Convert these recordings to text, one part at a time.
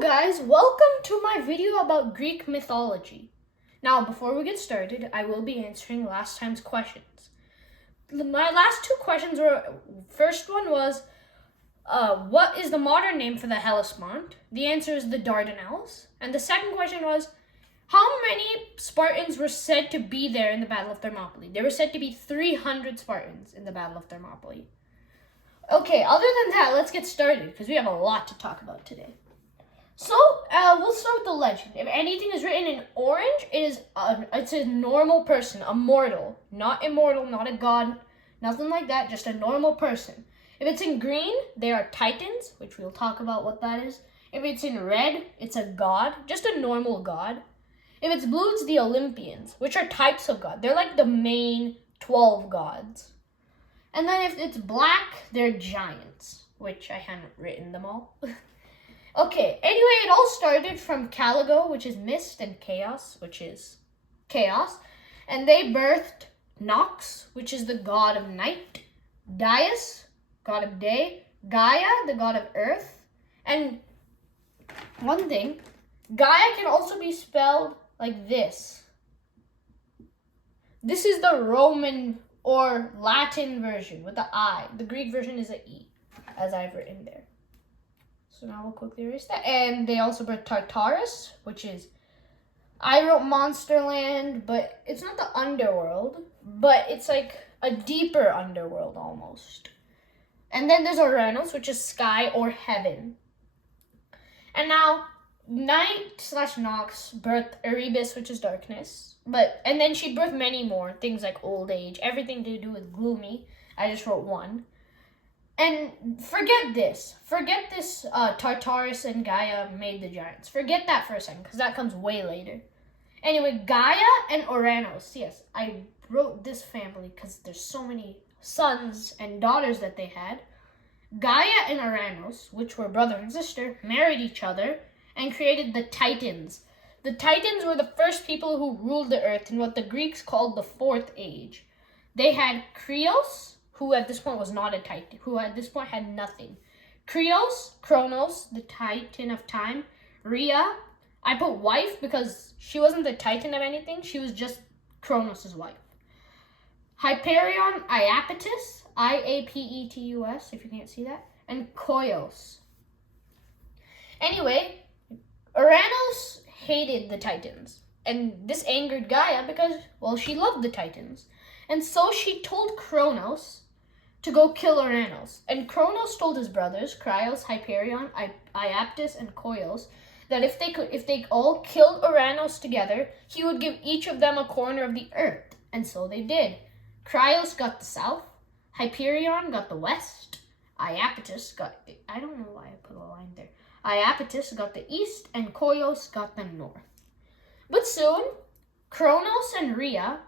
Hello guys, welcome to my video about Greek mythology. Now before we get started, I will be answering last time's questions. My last two questions were, first one was, what is the modern name for the Hellespont? The answer is the Dardanelles. And the second question was, how many Spartans were said to be there in the Battle of Thermopylae? There were said to be 300 Spartans in the Battle of Thermopylae. Okay, other than that, let's get started because we have a lot to talk about today. So, we'll start with the legend. If anything is written in orange, it's a normal person, a mortal. Not immortal, not a god, nothing like that, just a normal person. If it's in green, they are titans, which we'll talk about what that is. If it's in red, it's a god, just a normal god. If it's blue, it's the Olympians, which are types of god. They're like the main 12 gods. And then if it's black, they're giants, which I haven't written them all. Okay, anyway, it all started from Caligo, which is mist, and Chaos, which is chaos. And they birthed Nox, which is the god of night, Dias, god of day, Gaia, the god of earth. And one thing, Gaia can also be spelled like this. This is the Roman or Latin version with the I. The Greek version is an E, as I've written there. So now we'll quickly erase that. And they also birthed Tartarus, which is, I wrote Monsterland, but it's not the underworld, but it's like a deeper underworld almost. And then there's Uranus, which is sky or heaven. And now Night/Nox birthed Erebus, which is darkness. And then she birthed many more, things like old age, everything to do with gloomy. I just wrote one. And forget this Tartarus and Gaia made the giants. Forget that for a second, because that comes way later. Anyway, Gaia and Uranus. Yes, I wrote this family because there's so many sons and daughters that they had. Gaia and Uranus, which were brother and sister, married each other and created the Titans. The Titans were the first people who ruled the earth in what the Greeks called the Fourth Age. They had Krios, who at this point was not a titan, who at this point had nothing. Krios, Kronos, the titan of time. Rhea, I put wife because she wasn't the titan of anything, she was just Kronos' wife. Hyperion, Iapetus, Iapetus, if you can't see that, and Koios. Anyway, Uranus hated the Titans, and this angered Gaia because, well, she loved the Titans. And so she told Kronos to go kill Uranus. And Kronos told his brothers, Krios, Hyperion, Iapetus, and Koios, that if they all killed Uranus together, he would give each of them a corner of the earth. And so they did. Krios got the south, Hyperion got the west, Iapetus got, I don't know why I put a line there. Iapetus got the east, and Koios got the north. But soon, Kronos and Rhea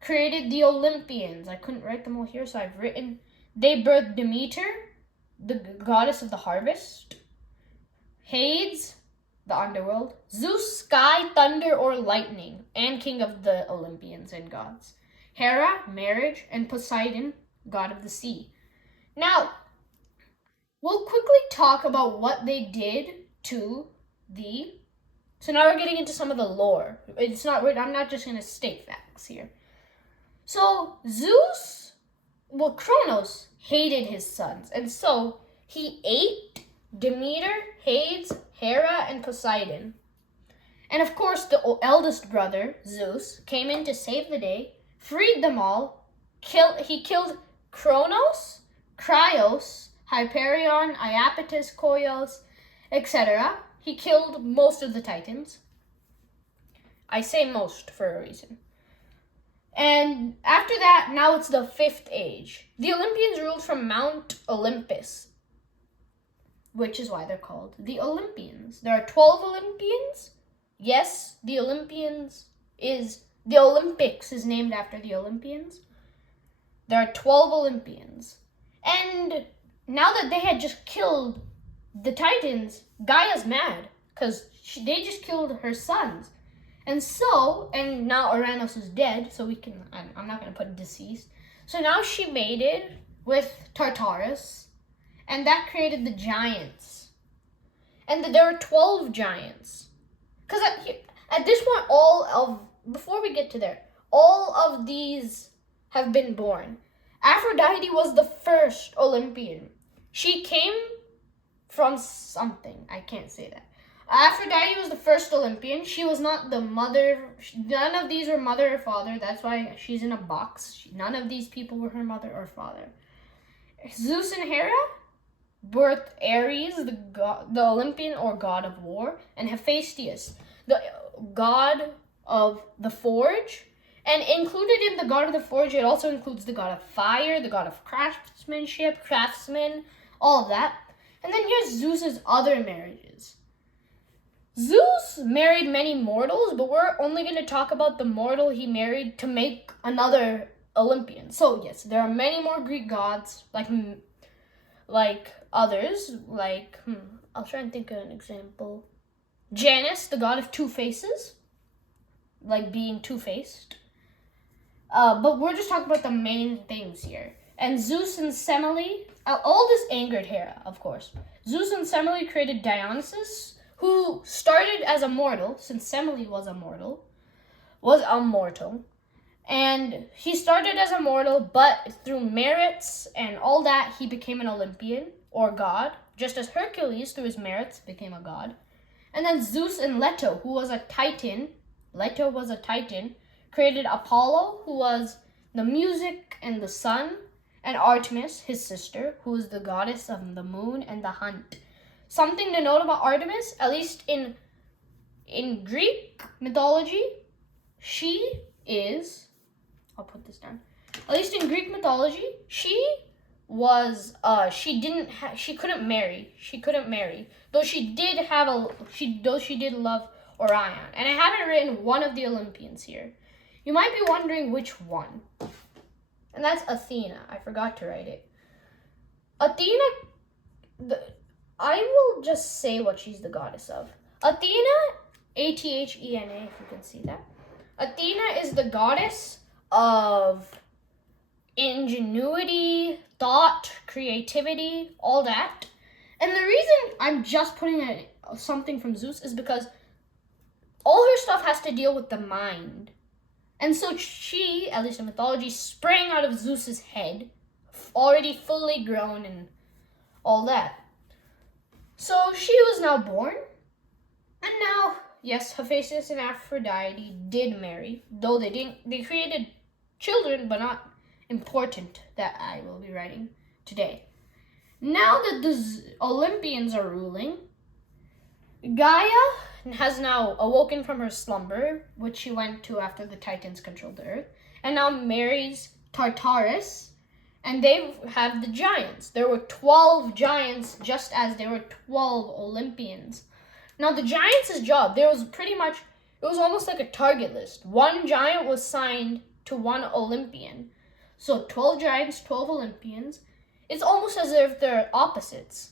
created the Olympians. I couldn't write them all here, so I've written, they birthed Demeter, the goddess of the harvest, Hades, the underworld, Zeus, sky, thunder, or lightning, and king of the Olympians and gods, Hera, marriage, and Poseidon, god of the sea. Now, we'll quickly talk about what they did to the... So now we're getting into some of the lore. I'm not just going to state facts here. So Kronos hated his sons, and so he ate Demeter, Hades, Hera, and Poseidon. And of course, the eldest brother, Zeus, came in to save the day, freed them all. He killed Kronos, Krios, Hyperion, Iapetus, Koios, etc. He killed most of the Titans. I say most for a reason. And after that, now it's the Fifth Age. The Olympians ruled from Mount Olympus, which is why they're called the Olympians. There are 12 Olympians. Yes, the Olympics is named after the Olympians. There are 12 Olympians. And now that they had just killed the Titans, Gaia's mad because they just killed her sons. And now Uranus is dead, so I'm not going to put deceased. So now she mated with Tartarus, and that created the giants. And there were 12 giants. Because at this point, before we get to there, all of these have been born. Aphrodite was the first Olympian. She came from something. I can't say that. Aphrodite was the first Olympian. She was not the mother. None of these were mother or father. That's why she's in a box. None of these people were her mother or father. Zeus and Hera birthed Ares, the Olympian or god of war, and Hephaestus, the god of the forge. And included in the god of the forge, it also includes the god of fire, the god of craftsmanship, craftsmen, all of that. And then here's Zeus's other marriages. Zeus married many mortals, but we're only going to talk about the mortal he married to make another Olympian. So yes, there are many more Greek gods, like others, I'll try and think of an example. Janus, the god of two faces, like being two-faced. But we're just talking about the main things here. And Zeus and Semele, all this angered Hera, of course. Zeus and Semele created Dionysus, who started as a mortal, since Semele was immortal. And he started as a mortal, but through merits and all that, he became an Olympian, or god, just as Hercules, through his merits, became a god. And then Zeus and Leto, who was a titan, created Apollo, who was the music and the sun, and Artemis, his sister, who is the goddess of the moon and the hunt. Something to note about Artemis, at least in Greek mythology, she is, I'll put this down. At least in Greek mythology, she couldn't marry. Though she did love Orion. And I haven't written one of the Olympians here. You might be wondering which one. And that's Athena. I forgot to write it. Athena, I will just say what she's the goddess of. Athena, Athena, if you can see that. Athena is the goddess of ingenuity, thought, creativity, all that. And the reason I'm just putting something from Zeus is because all her stuff has to deal with the mind. And so she, at least in mythology, sprang out of Zeus's head, already fully grown and all that. So she was now born. And now, yes, Hephaestus and Aphrodite did marry, though they created children, but not important, that I will be writing today. Now that the Olympians are ruling, Gaia has now awoken from her slumber, which she went to after the Titans controlled the earth, and now marries Tartarus, and they have the giants. There were 12 giants, just as there were 12 Olympians. Now the giants' job, it was almost like a target list. One giant was signed to one Olympian. So 12 giants, 12 Olympians. It's almost as if they're opposites.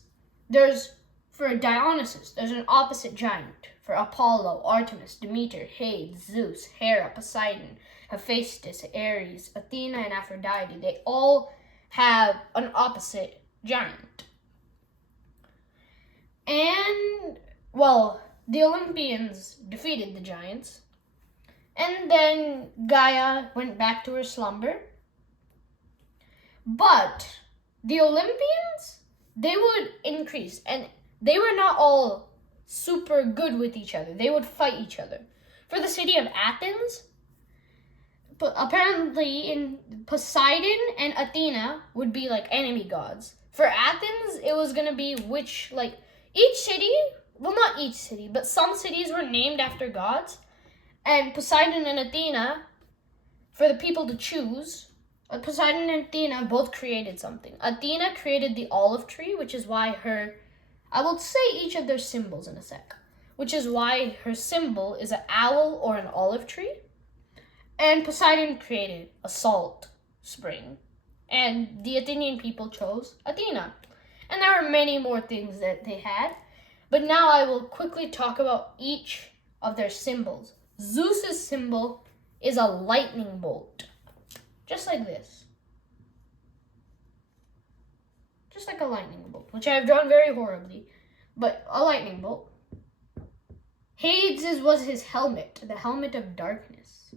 For Dionysus, there's an opposite giant. For Apollo, Artemis, Demeter, Hades, Zeus, Hera, Poseidon, Hephaestus, Ares, Athena, and Aphrodite, they all have an opposite giant. And, the Olympians defeated the giants. And then Gaia went back to her slumber. But the Olympians, they would increase. And they were not all super good with each other. They would fight each other. For the city of Athens, but apparently in Poseidon and Athena would be like enemy gods. For Athens, it was going to be each city, not each city, but some cities were named after gods. And Poseidon and Athena, for the people to choose, Poseidon and Athena both created something. Athena created the olive tree, which is why I will say each of their symbols in a sec, which is why her symbol is an owl or an olive tree. And Poseidon created a salt spring. And the Athenian people chose Athena. And there were many more things that they had. But now I will quickly talk about each of their symbols. Zeus's symbol is a lightning bolt. Just like this. Just like a lightning bolt, which I have drawn very horribly. but a lightning bolt. Hades was his helmet, the helmet of darkness.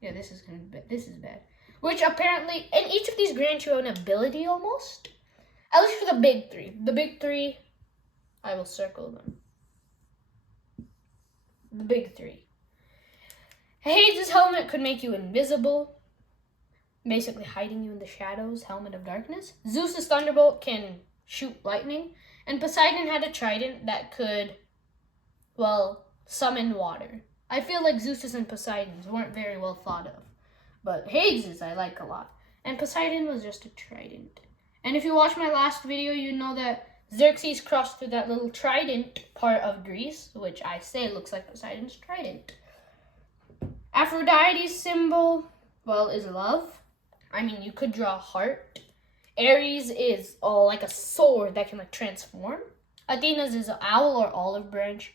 Yeah, this is bad. Which apparently, and each of these grant you an ability almost. At least for the big three. The big three, I will circle them. The big three. Hades' helmet could make you invisible, basically hiding you in the shadows, helmet of darkness. Zeus's thunderbolt can shoot lightning, and Poseidon had a trident that could, well, summon water. I feel like Zeus's and Poseidon's weren't very well thought of, but Hades' I like a lot. And Poseidon was just a trident. And if you watch my last video, you know that Xerxes crossed through that little trident part of Greece, which I say looks like Poseidon's trident. Aphrodite's symbol, well, is love. I mean, you could draw a heart. Ares is like a sword that can like transform. Athena's is an owl or olive branch.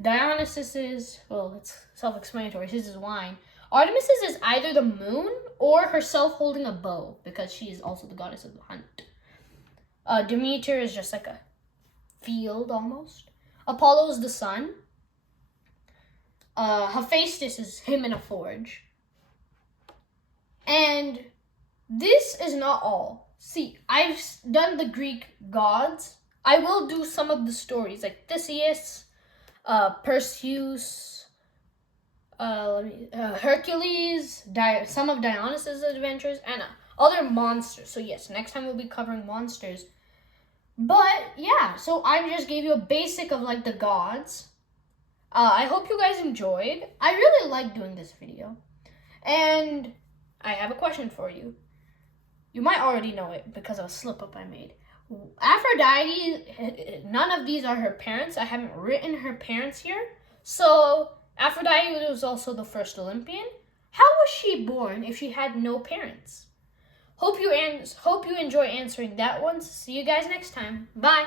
Dionysus is, well, it's self-explanatory. His is wine. Artemis's is either the moon or herself holding a bow, because she is also the goddess of the hunt. Demeter is just like a field almost. Apollo is the sun. Hephaestus is him in a forge. And this is not all. See, I've done the Greek gods. I will do some of the stories like Theseus, Perseus, Hercules, some of Dionysus' adventures, and other monsters. So yes, next time we'll be covering monsters. But yeah, so I just gave you a basic of like the gods. I hope you guys enjoyed. I really like doing this video. And I have a question for you. You might already know it because of a slip up I made. Aphrodite, none of these are her parents. I haven't written her parents here. So Aphrodite was also the first Olympian. How was she born if she had no parents? Hope you enjoy answering that one. See you guys next time. Bye.